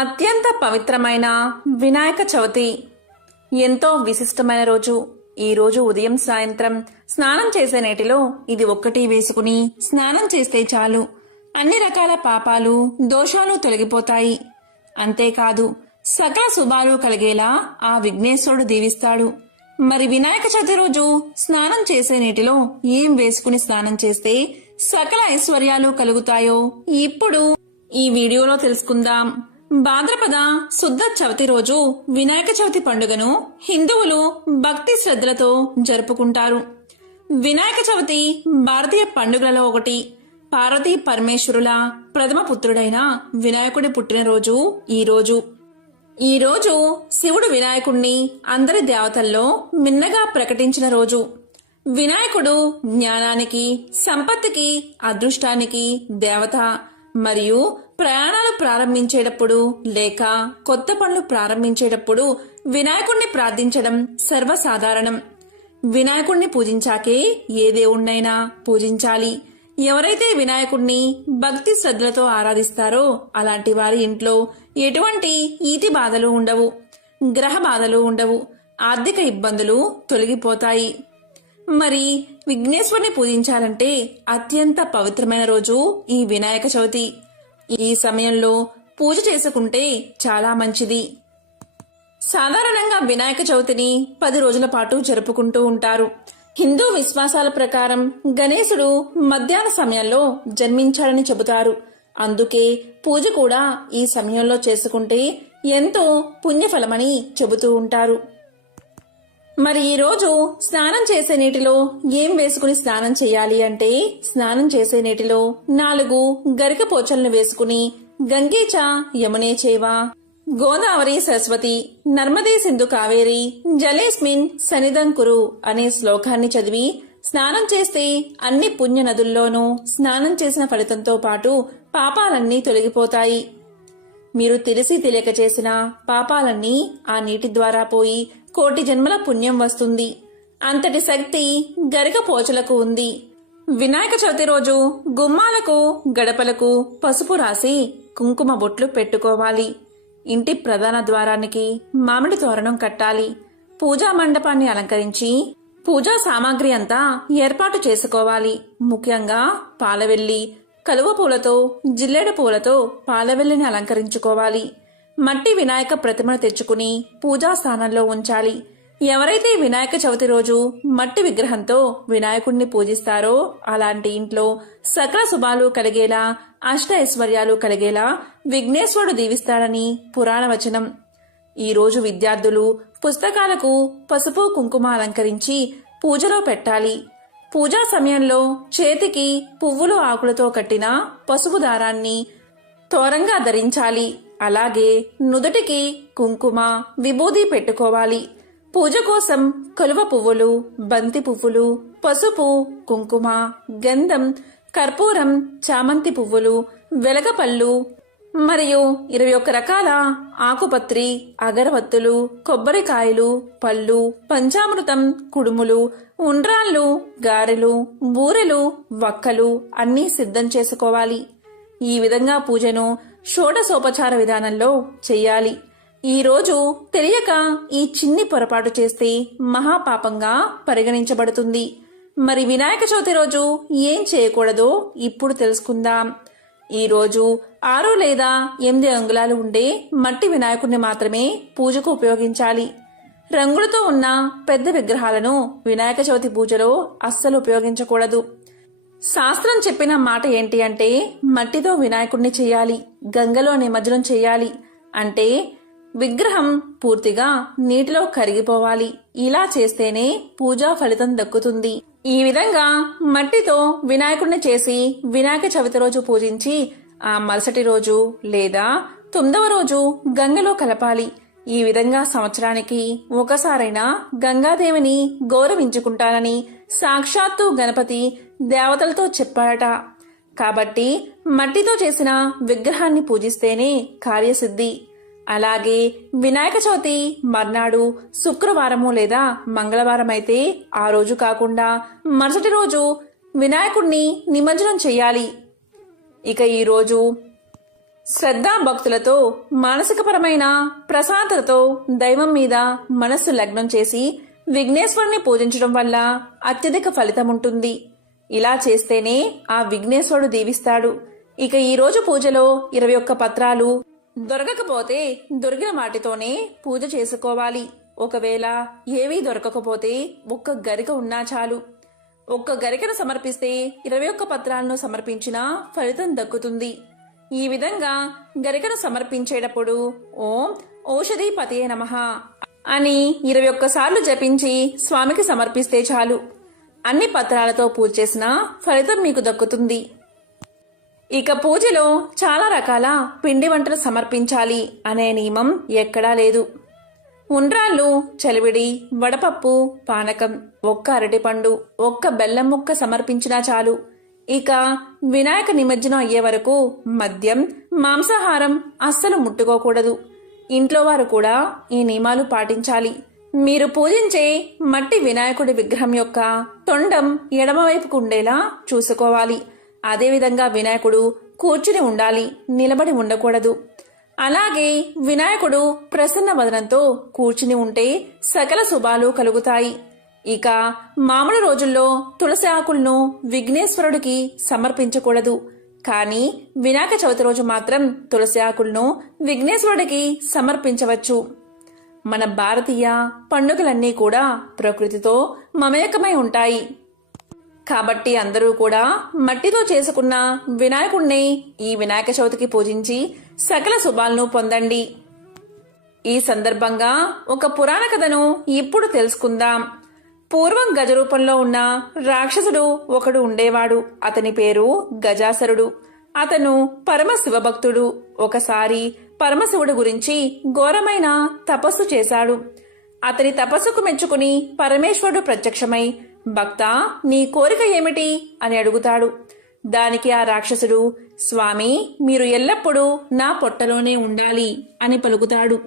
అత్యంత పవిత్రమైన వినాయక చవితి. ఎంతో విశిష్టమైన రోజు. ఈ రోజు ఉదయం సాయంత్రం స్నానం చేసే నీటిలో ఇది ఒక్కటి వేసుకుని స్నానం చేస్తే చాలు. అన్ని రకాల పాపాలు దోషాలు తొలగిపోతాయి. అంతేకాదు సకల శుభాలు కలిగేలా ఆ విఘ్నేశ్వరుడు దీవిస్తాడు. మరి వినాయక చవితి రోజు స్నానం చేసే నీటిలో ఏం వేసుకుని స్నానం చేస్తే సకల ఐశ్వర్యాలు కలుగుతాయో ఇప్పుడు ఈ వీడియోలో తెలుసుకుందాం. భాద్రపద శుద్ధ చవితి రోజు వినాయక చవితి పండుగను హిందువులు భక్తి శ్రద్ధలతో జరుపుకుంటారు. వినాయక చవితి భారతీయ పండుగలలో ఒకటి. పార్వతీ పరమేశ్వరుల ప్రథమ పుత్రుడైన వినాయకుడి పుట్టినరోజు ఈ రోజు. ఈ రోజు శివుడు వినాయకుణ్ణి అందరి దేవతల్లో మిన్నగా ప్రకటించిన రోజు. వినాయకుడు జ్ఞానానికి సంపత్తికి అదృష్టానికి దేవత మరియు ప్రయాణాలు ప్రారంభించేటప్పుడు లేక కొత్త పనులు ప్రారంభించేటప్పుడు వినాయకుణ్ణి ప్రార్థించడం సర్వసాధారణం. వినాయకుణ్ణి పూజించాకే ఏ దేవుణ్ణైనా పూజించాలి. ఎవరైతే వినాయకుణ్ణి భక్తి శ్రద్ధలతో ఆరాధిస్తారో అలాంటి వారి ఇంట్లో ఎటువంటి ఈతి బాధలు ఉండవు గ్రహ బాధలు ఉండవు ఆర్థిక ఇబ్బందులు తొలగిపోతాయి. మరి విఘ్నేశ్వరుని పూజించాలంటే అత్యంత పవిత్రమైన రోజు ఈ వినాయక చవితి. ఈ సమయంలో పూజ చేసుకుంటే చాలా మంచిది. సాధారణంగా వినాయక చవితిని పది రోజుల పాటు జరుపుకుంటూ ఉంటారు. హిందూ విశ్వాసాల ప్రకారం గణేశుడు మధ్యాహ్న సమయంలో జన్మించాడని చెబుతారు. అందుకే పూజ కూడా ఈ సమయంలో చేసుకుంటే ఎంతో పుణ్యఫలమని చెబుతూ ఉంటారు. మరి ఈరోజు స్నానం చేసే నీటిలో ఏం వేసుకుని స్నానం చేయాలి అంటే స్నానం చేసే నీటిలో నాలుగు గరిక పోచలను వేసుకుని గంగేచ యమునే చేవా. గోదావరి సరస్వతి నర్మదే సింధు కావేరి జలేస్మిన్ సనిదంకురు అనే శ్లోకాన్ని చదివి స్నానం చేస్తే అన్ని పుణ్య నదుల్లోనూ స్నానం చేసిన ఫలితంతో పాటు పాపాలన్నీ తొలగిపోతాయి. మీరు తెలిసి తెలియక చేసిన పాపాలన్నీ ఆ నీటి ద్వారా పోయి కోటి జన్మల పుణ్యం వస్తుంది. అంతటి శక్తి గరిక పోచలకు ఉంది. వినాయక చవితి రోజు గుమ్మాలకు గడపలకు పసుపు రాసి కుంకుమ బొట్లు పెట్టుకోవాలి. ఇంటి ప్రధాన ద్వారానికి మామిడి తోరణం కట్టాలి. పూజా మండపాన్ని అలంకరించి పూజా సామాగ్రి అంతా ఏర్పాటు చేసుకోవాలి. ముఖ్యంగా పాలవెల్లి కలువ పూలతో జిల్లేడు పూలతో పాలవెల్లిని అలంకరించుకోవాలి. మట్టి వినాయక ప్రతిమను తెచ్చుకుని పూజా స్థానంలో ఉంచాలి. ఎవరైతే వినాయక చవితి రోజు మట్టి విగ్రహంతో వినాయకుణ్ణి పూజిస్తారో అలాంటి ఇంట్లో సకల శుభాలు కలిగేలా అష్ట ఐశ్వర్యాలు కలిగేలా విఘ్నేశ్వరుడు దీవిస్తాడని పురాణ వచనం. ఈరోజు విద్యార్థులు పుస్తకాలకు పసుపు కుంకుమ అలంకరించి పూజలో పెట్టాలి. పూజా సమయంలో చేతికి పువ్వులు ఆకులతో కట్టిన పసుపు దారాన్ని తోరంగా ధరించాలి. అలాగే నుదుటికి కుంకుమ విభూది పెట్టుకోవాలి. పూజ కోసం కలువ పువ్వులు బంతి పువ్వులు పసుపు కుంకుమ గంధం కర్పూరం చామంతి పువ్వులు వెలగపళ్ళు మరియు ఇరవై ఒక్క రకాల ఆకుపత్రి అగరవత్తులు కొబ్బరికాయలు పళ్ళు పంచామృతం కుడుములు ఉండ్రాళ్ళు గారెలు బూరెలు వక్కలు అన్నీ సిద్ధం చేసుకోవాలి. ఈ విధంగా పూజను షోడసోపచార విధానంలో చెయ్యాలి. ఈ రోజు తెలియక ఈ చిన్ని పొరపాటు చేస్తే మహాపాపంగా పరిగణించబడుతుంది. మరి వినాయక చవితి రోజు ఏం చేయకూడదో ఇప్పుడు తెలుసుకుందాం. ఈ రోజు ఆరు లేదా ఎనిమిది అంగుళాలు ఉండే మట్టి వినాయకుడిని మాత్రమే పూజకు ఉపయోగించాలి. రంగులతో ఉన్న పెద్ద విగ్రహాలను వినాయక చవితి పూజలో అస్సలు ఉపయోగించకూడదు. శాస్త్రం చెప్పిన మాట ఏంటి అంటే మట్టితో వినాయకుడిని చేయాలి గంగలో నిమజ్జనం చేయాలి అంటే విగ్రహం పూర్తిగా నీటిలో కరిగిపోవాలి. ఇలా చేస్తేనే పూజా ఫలితం దక్కుతుంది. ఈ విధంగా మట్టితో వినాయకుడిని చేసి వినాయక చవితి రోజు పూజించి ఆ మరుసటి రోజు లేదా తొమ్మిదవ రోజు గంగలో కలపాలి. ఈ విధంగా సంవత్సరానికి ఒకసారైనా గంగాదేవిని గౌరవించుకుంటానని సాక్షాత్తు గణపతి దేవతలతో చెప్పాడట. కాబట్టి మట్టితో చేసిన విగ్రహాన్ని పూజిస్తేనే కార్యసిద్ధి. అలాగే వినాయక చవితి మర్నాడు శుక్రవారము లేదా మంగళవారం అయితే ఆ రోజు కాకుండా మరుసటి రోజు వినాయకుడిని నిమజ్జనం చేయాలి. ఇక ఈ రోజు శ్రద్ధా భక్తులతో మానసికపరమైన ప్రశాంతతతో దైవం మీద మనస్సు లగ్నం చేసి విఘ్నేశ్వరుని పూజించడం వల్ల అత్యధిక ఫలితం ఉంటుంది ఇలా చేస్తేనే ఆ విఘ్నేశ్వరుడు దీవిస్తాడు. ఇక ఈరోజు పూజలో ఇరవై ఒక్క పత్రాలు దొరకకపోతే దొరికిన వాటితోనే పూజ చేసుకోవాలి. ఒకవేళ ఏవీ దొరకకపోతే ఒక్క గరిక ఉన్నా చాలు. ఒక్క గరికను సమర్పిస్తే ఇరవై ఒక్క పత్రాలను సమర్పించినా ఫలితం దక్కుతుంది. ఈ విధంగా గరికను సమర్పించేటప్పుడు ఓం ఔషధి పతే నమ అని ఇరవై ఒక్కసార్లు జపించి స్వామికి సమర్పిస్తే చాలు. అన్ని పత్రాలతో పూజ చేసినా ఫలితం మీకు దక్కుతుంది. ఇక పూజలో చాలా రకాల పిండి వంటలు సమర్పించాలి అనే నియమం ఎక్కడా లేదు. ఉండ్రాళ్ళు చలివిడి వడపప్పు పానకం ఒక్క అరటిపండు ఒక్క బెల్లం ముక్క సమర్పించినా చాలు. ఇక వినాయక నిమజ్జనం అయ్యే వరకు మద్యం మాంసాహారం అస్సలు ముట్టుకోకూడదు. ఇంట్లో వారు కూడా ఈ నియమాలు పాటించాలి. మీరు పూజించే మట్టి వినాయకుడి విగ్రహం యొక్క తొండం ఎడమవైపుకు ఉండేలా చూసుకోవాలి. అదేవిధంగా వినాయకుడు కూర్చుని ఉండాలి నిలబడి ఉండకూడదు. అలాగే వినాయకుడు ప్రసన్న వదనంతో కూర్చుని ఉంటే సకల శుభాలు కలుగుతాయి. ఇక మామూలు రోజుల్లో తులసి ఆకులను విఘ్నేశ్వరుడికి సమర్పించకూడదు. కానీ వినాయక చవితి రోజు మాత్రం తులసి ఆకులను విఘ్నేశ్వరుడికి సమర్పించవచ్చు. మన భారతీయ పండుగలన్నీ కూడా ప్రకృతితో మమేకమై ఉంటాయి. కాబట్టి అందరూ కూడా మట్టితో చేసుకున్న వినాయకుణ్ణి ఈ వినాయక చవితికి పూజించి సకల శుభాలను పొందండి. ఈ సందర్భంగా ఒక పురాణ కథను ఇప్పుడు తెలుసుకుందాం. పూర్వం గజ రూపంలో ఉన్న రాక్షసుడు ఒకడు ఉండేవాడు. అతని పేరు గజాసరుడు. అతను పరమ శివభక్తుడు. ఒకసారి పరమశివుడు గురించి ఘోరమైన తపస్సు చేశాడు. అతని తపస్సుకు మెచ్చుకుని పరమేశ్వరుడు ప్రత్యక్షమై భక్త నీ కోరిక ఏమిటి? అని అడుగుతాడు. దానికి ఆ రాక్షసుడు స్వామి మీరు ఎల్లప్పుడూ నా పొట్టలోనే ఉండాలి అని పలుకుతాడు.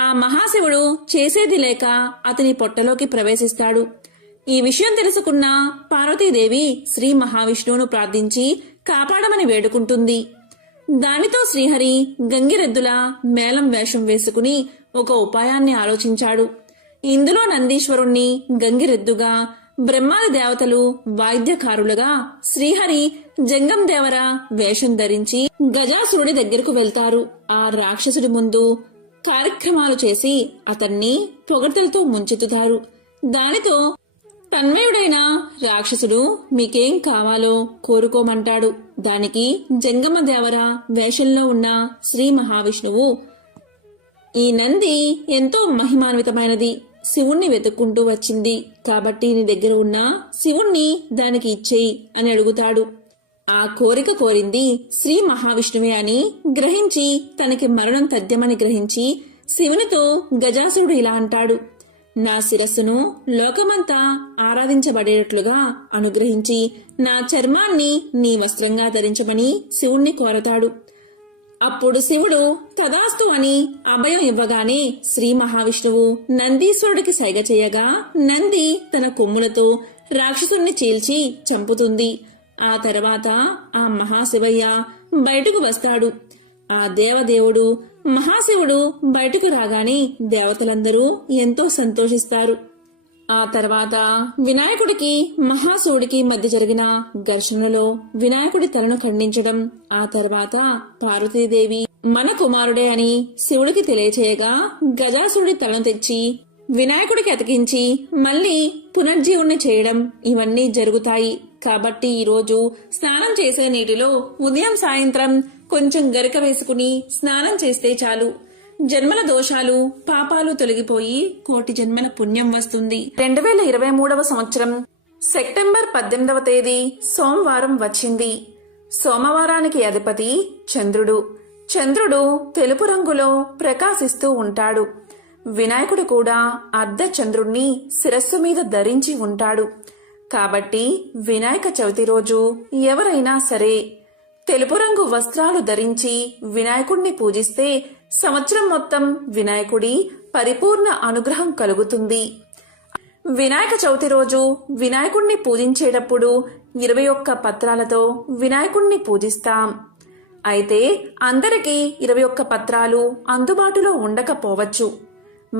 ఆ మహాశివుడు చేసేది లేక అతని పొట్టలోకి ప్రవేశిస్తాడు. ఈ విషయం తెలుసుకున్న పార్వతీదేవి శ్రీ మహావిష్ణువును ప్రార్థించి కాపాడమని వేడుకుంటుంది. దానితో శ్రీహరి గంగిరెద్దుల మేళం వేషం వేసుకుని ఒక ఉపాయాన్ని ఆలోచించాడు. ఇందులో నందీశ్వరుణ్ణి గంగిరెద్దుగా బ్రహ్మాది దేవతలు వాయిద్యకారులుగా శ్రీహరి జంగం దేవర వేషం ధరించి గజాసురుడి దగ్గరకు వెళ్తారు. ఆ రాక్షసుడి ముందు కార్యక్రమాలు చేసి అతన్ని పొగడ్తలతో ముంచెత్తుతారు. దానితో తన్మయుడైన రాక్షసుడు మీకేం కావాలో కోరుకోమంటాడు. దానికి జంగమ దేవర వేషంలో ఉన్న శ్రీ మహావిష్ణువు ఈ నంది ఎంతో మహిమాన్వితమైనది. శివుణ్ణి వెతుక్కుంటూ వచ్చింది. కాబట్టి నీ దగ్గర ఉన్న శివుణ్ణి దానికి ఇచ్చేయి అని అడుగుతాడు. ఆ కోరిక కోరింది శ్రీ మహావిష్ణువే అని గ్రహించి తనకి మరణం తథ్యమని గ్రహించి శివునితో గజాసురుడు ఇలా అంటాడు. నా శిరస్సును లోకమంతా ఆరాధించబడేటట్లుగా అనుగ్రహించి నా చర్మాన్ని నీ వస్త్రంగా ధరించమని శివుణ్ణి కోరతాడు. అప్పుడు శివుడు తదాస్తు అని అభయం ఇవ్వగానే శ్రీ మహావిష్ణువు నందీశ్వరుడికి సైగ చేయగా నంది తన కొమ్ములతో రాక్షసుణ్ణి చీల్చి చంపుతుంది. ఆ తర్వాత ఆ మహాశివయ్య బయటకు వస్తాడు. ఆ దేవదేవుడు మహాశివుడు బయటకు రాగానే దేవతలందరూ ఎంతో సంతోషిస్తారు. ఆ తర్వాత వినాయకుడికి మహాశివుడికి మధ్య జరిగిన ఘర్షణలో వినాయకుడి తలను ఖండించడం ఆ తర్వాత పార్వతీదేవి మన కుమారుడే అని శివుడికి తెలియచేయగా గజాసురుడి తలను తెచ్చి వినాయకుడికి అతికించి మళ్ళీ పునర్జీవుణ్ణి చేయడం ఇవన్నీ జరుగుతాయి. కాబట్టి ఈరోజు స్నానం చేసే నీటిలో ఉదయం సాయంత్రం కొంచెం గరిక వేసుకుని స్నానం చేస్తే చాలు. జన్మల దోషాలు పాపాలు తొలగిపోయి కోటి జన్మల పుణ్యం వస్తుంది. రెండు వేల ఇరవై మూడవ సంవత్సరం సెప్టెంబర్ పద్దెనిమిదవ తేదీ సోమవారం వచ్చింది. సోమవారానికి అధిపతి చంద్రుడు. చంద్రుడు తెలుపు రంగులో ప్రకాశిస్తూ ఉంటాడు. వినాయకుడు కూడా అర్ధ చంద్రుణ్ణి శిరస్సు మీద ధరించి ఉంటాడు. కాబట్టి వినాయక చవితి రోజు ఎవరైనా సరే తెలుపు రంగు వస్త్రాలు ధరించి వినాయకుడిని పూజిస్తే సంవత్సరం మొత్తం వినాయకుడి పరిపూర్ణ అనుగ్రహం కలుగుతుంది. వినాయక చవితి రోజు వినాయకుడిని పూజించేటప్పుడు ఇరవై ఒక్క పత్రాలతో వినాయకుడిని పూజిస్తాం. అయితే అందరికీ ఇరవై ఒక్క పత్రాలు అందుబాటులో ఉండకపోవచ్చు.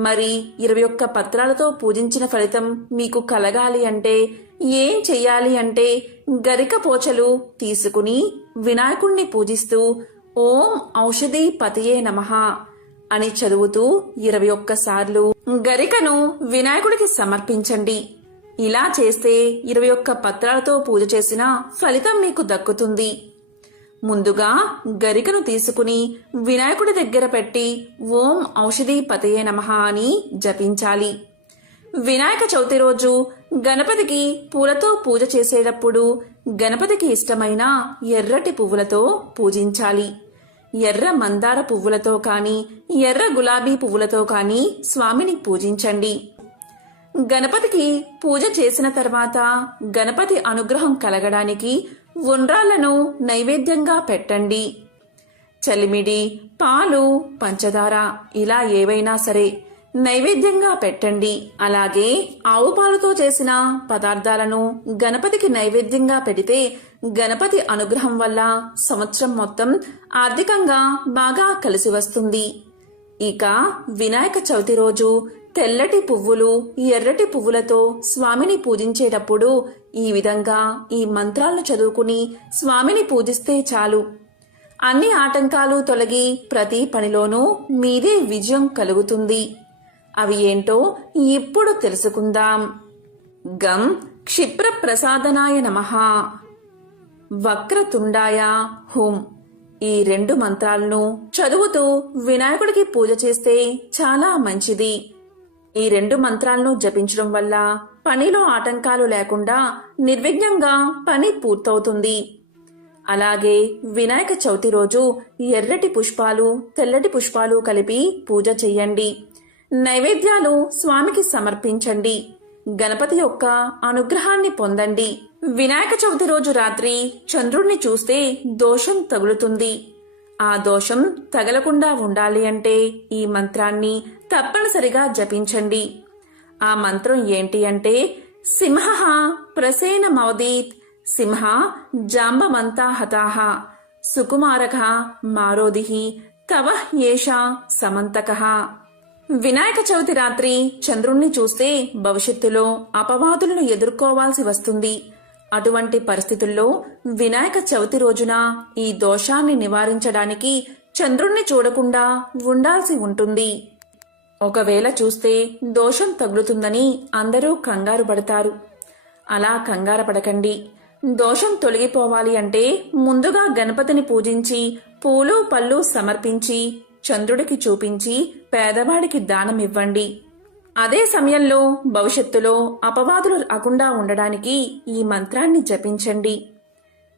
మరి ఇరవై ఒక్క పత్రాలతో పూజించిన ఫలితం మీకు కలగాలి అంటే ఏం చెయ్యాలి అంటే గరిక పోచలు తీసుకుని వినాయకుణ్ణి పూజిస్తూ ఓం ఔషధి పతియే నమః అని చదువుతూ ఇరవై ఒక్కసార్లు గరికను వినాయకుడికి సమర్పించండి. ఇలా చేస్తే ఇరవై ఒక్క పత్రాలతో పూజ చేసిన ఫలితం మీకు దక్కుతుంది. ముందుగా గరికను తీసుకుని వినాయకుడి దగ్గర పెట్టి ఓం ఔషధి పతయే నమ అని జపించాలి. వినాయక చవితి రోజు గణపతికి పూలతో పూజ చేసేటప్పుడు గణపతికి ఇష్టమైన ఎర్రటి పువ్వులతో పూజించాలి. ఎర్ర మందార పువ్వులతో కానీ ఎర్ర గులాబీ పువ్వులతో కానీ స్వామిని పూజించండి. గణపతికి పూజ చేసిన తర్వాత గణపతి అనుగ్రహం కలగడానికి ఉండ్రాలను నైవేద్యంగా పెట్టండి. చలిమిడి పాలు పంచదార ఇలా ఏవైనా సరే నైవేద్యంగా పెట్టండి. అలాగే ఆవు పాలతో చేసిన పదార్థాలను గణపతికి నైవేద్యంగా పెడితే గణపతి అనుగ్రహం వల్ల సంవత్సరం మొత్తం ఆర్థికంగా బాగా కలిసి వస్తుంది. ఇక వినాయక చవితి రోజు తెల్లటి పువ్వులు ఎర్రటి పువ్వులతో స్వామిని పూజించేటప్పుడు ఈ విధంగా ఈ మంత్రాలను చదువుకుని స్వామిని పూజిస్తే చాలు. అన్ని ఆటంకాలు తొలగి ప్రతి పనిలోనూ మీదే విజయం కలుగుతుంది. అవి ఏంటో ఇప్పుడు తెలుసుకుందాం. గం క్షిప్ర ప్రసాదనాయ నమః. వక్రతుండాయ హుం. ఈ రెండు మంత్రాలను చదువుతూ వినాయకుడికి పూజ చేస్తే చాలా మంచిది. ఈ రెండు మంత్రాలను జపించడం వల్ల పనిలో ఆటంకాలు లేకుండా నిర్విఘ్నంగా పని పూర్తవుతుంది. అలాగే వినాయక చవితి రోజు ఎర్రటి పుష్పాలు తెల్లటి పుష్పాలు కలిపి పూజ చెయ్యండి నైవేద్యాలు స్వామికి సమర్పించండి. గణపతి యొక్క అనుగ్రహాన్ని పొందండి. వినాయక చవితి రోజు రాత్రి చంద్రుణ్ణి చూస్తే దోషం తగులుతుంది. ఆ దోషం తగలకుండా ఉండాలి అంటే ఈ మంత్రాన్ని తప్పనిసరిగా జపించండి. ఆ మంత్రం ఏంటి అంటే సింహ ప్రసేన మౌదీత్ సింహ జాంబమంతా హతాహ సుకుమారక మారోదిహి తవ ఏష సమంతక వినాయక చవితి రాత్రి చంద్రుణ్ణి చూస్తే భవిష్యత్తులో అపవాదులను ఎదుర్కోవాల్సి వస్తుంది. అటువంటి పరిస్థితుల్లో వినాయక చవితి రోజున ఈ దోషాన్ని నివారించడానికి చంద్రుణ్ణి చూడకుండా ఉండాల్సి ఉంటుంది. ఒకవేళ చూస్తే దోషం తగులుతుందని అందరూ కంగారు పడతారు. అలా కంగారు పడకండి. దోషం తొలగిపోవాలి అంటే ముందుగా గణపతిని పూజించి పూలు పళ్ళు సమర్పించి చంద్రుడికి చూపించి పేదవాడికి దానం ఇవ్వండి. అదే సమయంలో భవిష్యత్తులో అపవాదులు రాకుండా ఉండడానికి ఈ మంత్రాన్ని జపించండి.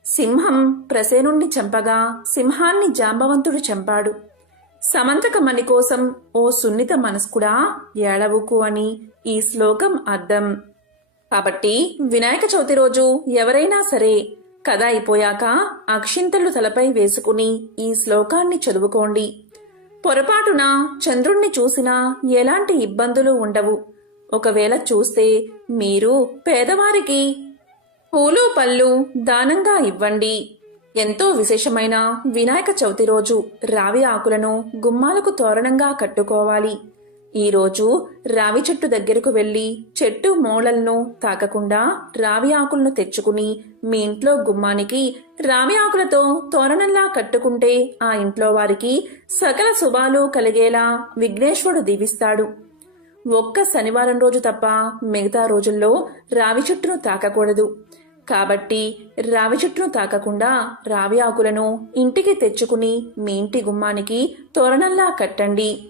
సింహం ప్రసేనుణ్ణి చంపగా సింహాన్ని జాంబవంతుడు చంపాడు. సమంతకమణి కోసం ఓ సున్నిత మనస్కుడా ఏడవుకు అని ఈ శ్లోకం అర్థం. కాబట్టి వినాయక చవితి రోజు ఎవరైనా సరే కథ అయిపోయాక అక్షింతలు తలపై వేసుకుని ఈ శ్లోకాన్ని చదువుకోండి. పొరపాటున చంద్రుణ్ణి చూసినా ఎలాంటి ఇబ్బందులు ఉండవు. ఒకవేళ చూస్తే మీరు పేదవారికి పూలు పళ్ళు దానంగా ఇవ్వండి. ఎంతో విశేషమైన వినాయక చవితి రోజు రావి ఆకులను గుమ్మాలకు తోరణంగా కట్టుకోవాలి. ఈ రోజు రావి చెట్టు దగ్గరకు వెళ్ళి చెట్టు మూలలను తాకకుండా రావి ఆకులను తెచ్చుకుని మీ ఇంట్లో గుమ్మానికి రావి ఆకులతో తోరణంలా కట్టుకుంటే ఆ ఇంట్లో వారికి సకల శుభాలు కలిగేలా విఘ్నేశ్వరుడు దీవిస్తాడు. ఒక్క శనివారం రోజు తప్ప మిగతా రోజుల్లో రావి చెట్టును తాకకూడదు. కాబట్టి రావి చెట్టును తాకకుండా రావి ఆకులను ఇంటికి తెచ్చుకుని మీ ఇంటి గుమ్మానికి తోరణంలా కట్టండి.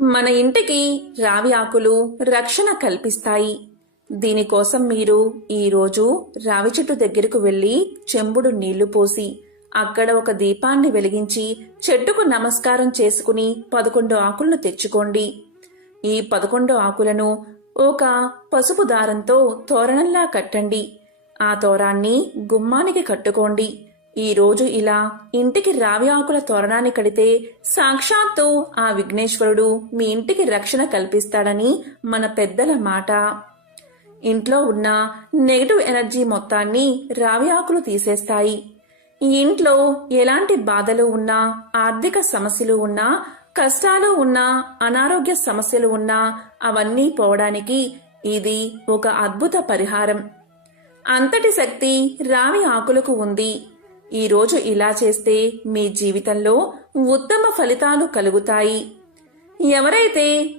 మన ఇంటికి రావి ఆకులు రక్షణ కల్పిస్తాయి. దీనికోసం మీరు ఈరోజు రావి చెట్టు దగ్గరకు వెళ్ళి చెంబుడు నీళ్ళు పోసి అక్కడ ఒక దీపాన్ని వెలిగించి చెట్టుకు నమస్కారం చేసుకుని పదకొండు ఆకులను తెచ్చుకోండి. ఈ పదకొండు ఆకులను ఒక పసుపు దారంతో తోరణంలా కట్టండి. ఆ తోరాన్ని గుమ్మానికి కట్టుకోండి. ఈ రోజు ఇలా ఇంటికి రావి ఆకుల తోరణాన్ని కడితే సాక్షాత్తు ఆ విఘ్నేశ్వరుడు మీ ఇంటికి రక్షణ కల్పిస్తాడని మన పెద్దల మాట. ఇంట్లో ఉన్న నెగటివ్ ఎనర్జీ మొత్తాన్ని రావి ఆకులు తీసేస్తాయి. ఈ ఇంట్లో ఎలాంటి బాధలు ఉన్నా ఆర్థిక సమస్యలు ఉన్నా కష్టాలు ఉన్నా అనారోగ్య సమస్యలు ఉన్నా అవన్నీ పోవడానికి ఇది ఒక అద్భుత పరిహారం. అంతటి శక్తి రావి ఆకులకు ఉంది. ఈ రోజు ఇలా చేస్తే మీ జీవితంలో ఉత్తమ ఫలితాలు కలుగుతాయి. ఎవరైతే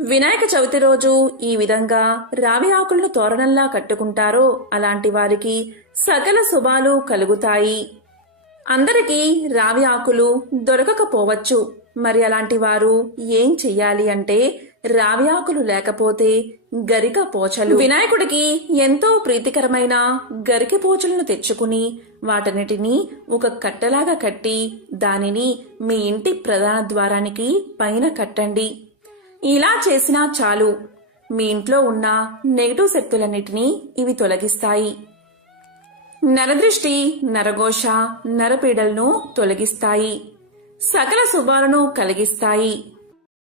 వినాయక చవితి రోజు ఈ విధంగా రావి ఆకులను తోరణంలా కట్టుకుంటారో అలాంటి వారికి సకల శుభాలు కలుగుతాయి. అందరికీ రావి ఆకులు దొరకకపోవచ్చు. మరి అలాంటి వారు ఏం చెయ్యాలి అంటే రావి ఆకులు లేకపోతే గరిక పోచలు. వినాయకుడికి ఎంతో ప్రీతికరమైన గరిక పోచలను తెచ్చుకుని వాటన్నిటిని ఒక కట్టలాగా కట్టి దానిని మీ ఇంటి ప్రధాన ద్వారానికి పైన కట్టండి. ఇలా చేసినా చాలు. మీ ఇంట్లో ఉన్న నెగిటివ్ శక్తులన్నిటినీ ఇవి తొలగిస్తాయి. నరదృష్టి నరఘోష నరపీడలను తొలగిస్తాయి. సకల శుభాలను కలిగిస్తాయి.